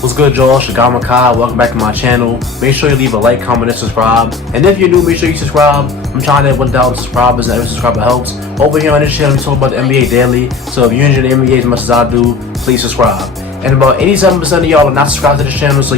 What's good, y'all? Shagama Kai. Welcome back to my channel. Make sure you leave a like, comment, and subscribe. And if you're new, make sure you subscribe. I'm trying to hit 1,000 subscribers, and every subscriber helps. Over here on this channel, we talk about the NBA daily. So if you enjoy the NBA as much as I do, please subscribe. And about 87% of y'all are not subscribed to this channel, so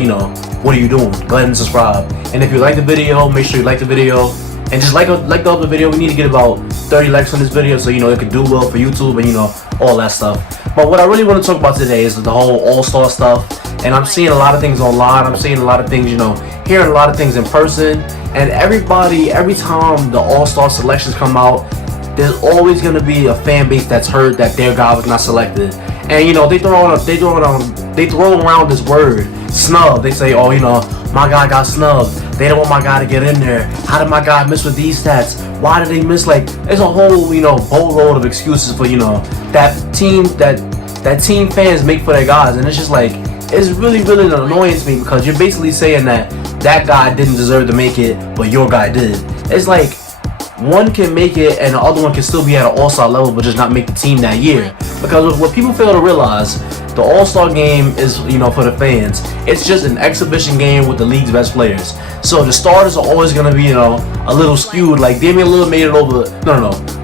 what are you doing? Go ahead and subscribe. And if you like the video, make sure you like the video. And just like the other video, we need to get about 30 likes on this video so it can do well for YouTube and all that stuff. But what I really want to talk about today is the whole all-star stuff. And I'm seeing a lot of things online. I'm seeing a lot of things, hearing a lot of things in person. And every time the all-star selections come out, there's always going to be a fan base that's heard that their guy was not selected. And they throw around this word snub. They say, oh, my guy got snubbed. They don't want my guy to get in there. How did my guy miss with these stats? Why did they miss? It's a whole boatload of excuses for that team fans make for their guys. And it's just it's really annoying to me, because you're basically saying that guy didn't deserve to make it, but your guy did. It's like one can make it and the other one can still be at an all-star level but just not make the team that year. Because what people fail to realize, the all-star game is for the fans. It's just an exhibition game with the league's best players. So the starters are always gonna be a little skewed. Like Damian Lillard made it over.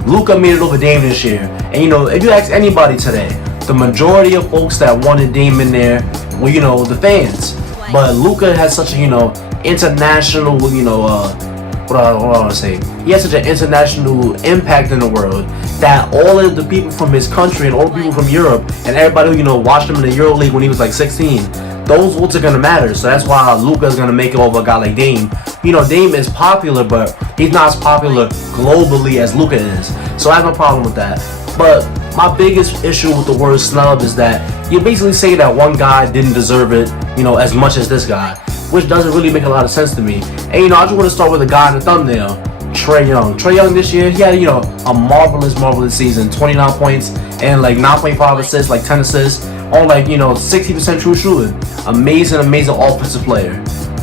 Luka made it over Dame this year. And if you ask anybody today, the majority of folks that wanted Dame in there were the fans. But Luka has such a international what I want to say. He has such an international impact in the world that all of the people from his country and all the people from Europe and everybody who watched him in the EuroLeague when he was 16, those votes are gonna matter. So that's why Luka is gonna make it over a guy like Dame. Dame is popular, but he's not as popular globally as Luka is. So I have no problem with that. But my biggest issue with the word snub is that you basically say that one guy didn't deserve it, as much as this guy, which doesn't really make a lot of sense to me. And I just want to start with a guy in the thumbnail, Trae Young. Trae Young this year, he had a marvelous season. 29 points and 9.5 assists, 10 assists on 60% true shooting. Amazing offensive player.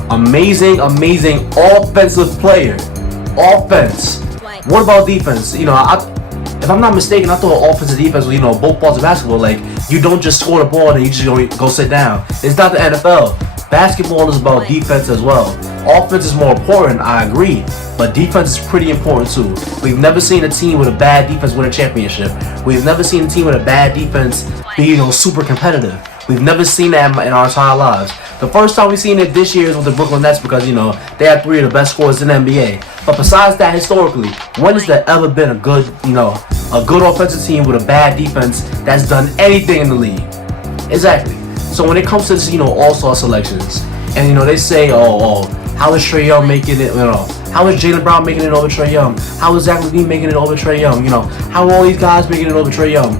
Amazing offensive player. Offense. What about defense? If I'm not mistaken, I thought offensive defense was both parts of basketball. You don't just score the ball and you just go sit down. It's not the NFL. Basketball is about defense as well. Offense is more important, I agree, but defense is pretty important too. We've never seen a team with a bad defense win a championship. We've never seen a team with a bad defense be super competitive. We've never seen that in our entire lives. The first time we've seen it this year is with the Brooklyn Nets, because they had 3 of the best scorers in the NBA. But besides that, historically, when has there ever been a good offensive team with a bad defense that's done anything in the league? Exactly. So when it comes to this, all-star selections, and they say, oh, how is Trae Young making it? How is Jaylen Brown making it over Trae Young? How is Zach LaVine making it over Trae Young? How are all these guys making it over Trae Young?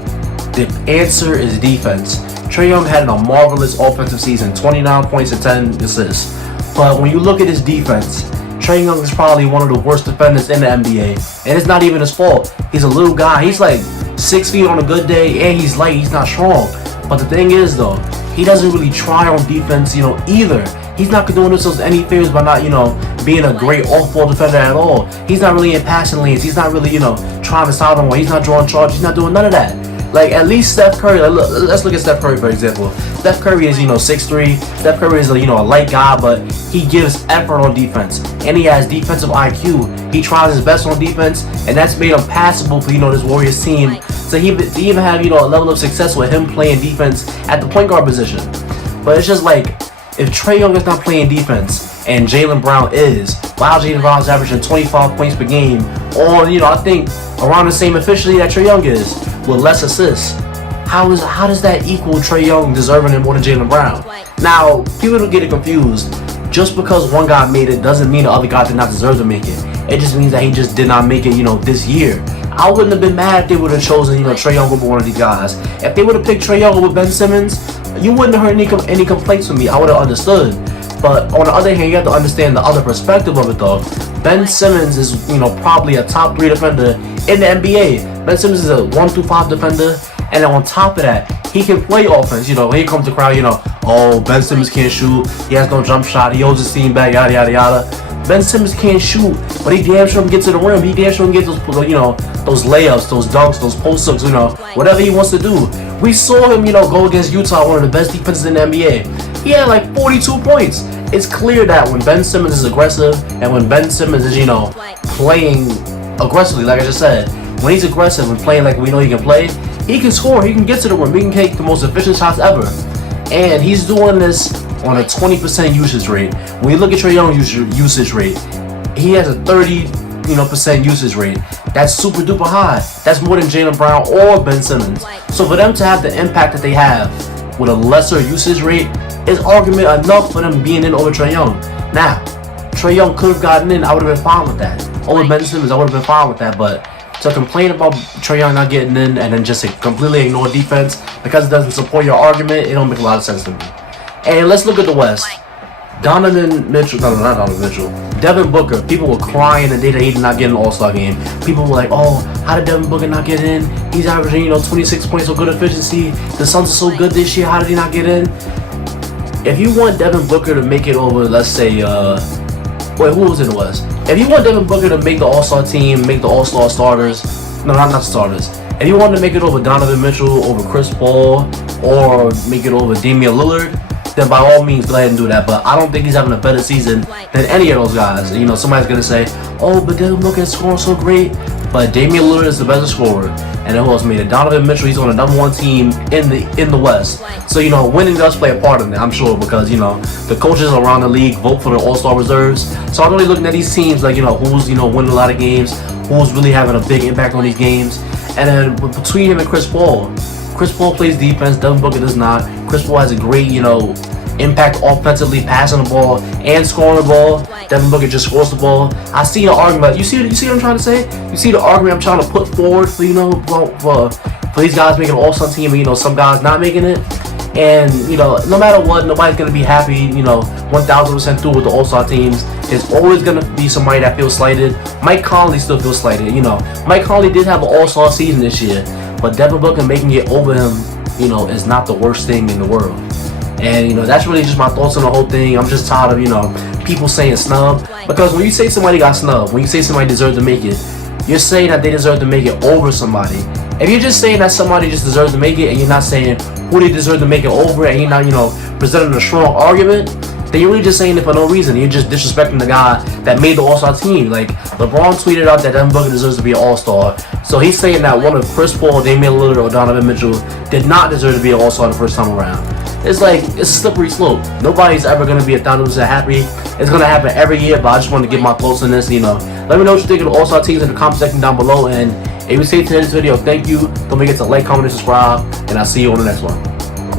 The answer is defense. Trae Young had a marvelous offensive season, 29 points and 10 assists. But when you look at his defense, Trae Young is probably one of the worst defenders in the NBA, and it's not even his fault. He's a little guy. He's 6 feet on a good day, and he's light. He's not strong. But the thing is, though, he doesn't really try on defense, either. He's not doing himself any favors by not, being a great off-ball defender at all. He's not really in passing lanes. He's not really, trying to stop him. He's not drawing charges. He's not doing none of that. At least Steph Curry. Let's look at Steph Curry, for example. Steph Curry is, 6'3". Steph Curry is, a light guy, but he gives effort on defense, and he has defensive IQ. He tries his best on defense, and that's made him passable for, this Warriors team. So he even have, a level of success with him playing defense at the point guard position. But it's just if Trae Young is not playing defense and Jaylen Brown is, while Jaylen Brown is averaging 25 points per game, or I think around the same efficiency that Trae Young is, with less assists, how does that equal Trae Young deserving it more than Jaylen Brown? Now, people don't get it confused. Just because one guy made it doesn't mean the other guy did not deserve to make it. It just means that he just did not make it, this year. I wouldn't have been mad if they would have chosen, Trae Young over one of these guys. If they would have picked Trae Young over Ben Simmons, you wouldn't have heard any complaints from me. I would have understood. But on the other hand, you have to understand the other perspective of it, though. Ben Simmons is, probably a top 3 defender in the NBA. Ben Simmons is a 1 through 5 defender, and then on top of that, he can play offense. Here comes the crowd, oh, Ben Simmons can't shoot. He has no jump shot. He holds his team back, yada, yada, yada. Ben Simmons can't shoot, but he damn sure can get to the rim. He damn sure can get those, those layups, those dunks, those post-ups, whatever he wants to do. We saw him, go against Utah, one of the best defenses in the NBA. He had like 42 points. It's clear that when Ben Simmons is aggressive and when Ben Simmons is, playing aggressively, like I just said, when he's aggressive and playing like we know he can play, he can score, he can get to the rim, he can take the most efficient shots ever. And he's doing this on a 20% usage rate. When you look at Trae Young's usage rate, he has a 30% usage rate. That's super duper high. That's more than Jaylen Brown or Ben Simmons. So for them to have the impact that they have with a lesser usage rate is argument enough for them being in over Trae Young. Now, Trae Young could have gotten in, I would have been fine with that. Over Ben Simmons, I would have been fine with that, but to complain about Trae Young not getting in and then just to completely ignore defense because it doesn't support your argument, it don't make a lot of sense to me. And let's look at the West. Donovan Mitchell, no, not Donovan Mitchell. Devin Booker. People were crying the day that he did not get an All-Star game. People were like, oh, how did Devin Booker not get in? He's averaging, 26 points with good efficiency. The Suns are so good this year. How did he not get in? If you want Devin Booker to make it over, let's say, who was in the West? If you want Devin Booker to make the All-Star team, make the All-Star starters, no, not starters. If you want to make it over Donovan Mitchell, over Chris Paul, or make it over Damian Lillard, then by all means go ahead and do that. But I don't think he's having a better season than any of those guys. Somebody's gonna say, oh, but Devin Booker is scoring so great. But Damian Lillard is the better scorer. And then who else made it? Donovan Mitchell, he's on the number one team in the West. So, winning does play a part in it, I'm sure, because, the coaches around the league vote for the All-Star reserves. So I'm really looking at these teams like, who's, winning a lot of games, who's really having a big impact on these games. And then between him and Chris Paul plays defense, Devin Booker does not. Chris Paul has a great, impact offensively, passing the ball and scoring the ball. Devin Booker just scores the ball. I see the argument. You see what I'm trying to say? You see the argument I'm trying to put forward for, for these guys making an All-Star team and, some guys not making it. And, no matter what, nobody's going to be happy, 1,000% through with the All-Star teams. There's always going to be somebody that feels slighted. Mike Conley still feels slighted, Mike Conley did have an All-Star season this year. But Devin Booker making it over him, is not the worst thing in the world. And, that's really just my thoughts on the whole thing. I'm just tired of, people saying snub. Because when you say somebody got snubbed, when you say somebody deserved to make it, you're saying that they deserve to make it over somebody. If you're just saying that somebody just deserves to make it and you're not saying who they deserve to make it over and you're not, presenting a strong argument, then you're really just saying it for no reason. You're just disrespecting the guy that made the All-Star team. Like, LeBron tweeted out that Devin Booker deserves to be an All-Star. So he's saying that one of Chris Paul, Damian Lillard, or Donovan Mitchell did not deserve to be an All-Star the first time around. It's like, it's a slippery slope. Nobody's ever going to be 1,000% happy. It's going to happen every year, but I just want to get my thoughts on this, Let me know what you think of the All-Star teams in the comment section down below. And if you stayed to this video, thank you. Don't forget to like, comment, and subscribe. And I'll see you on the next one.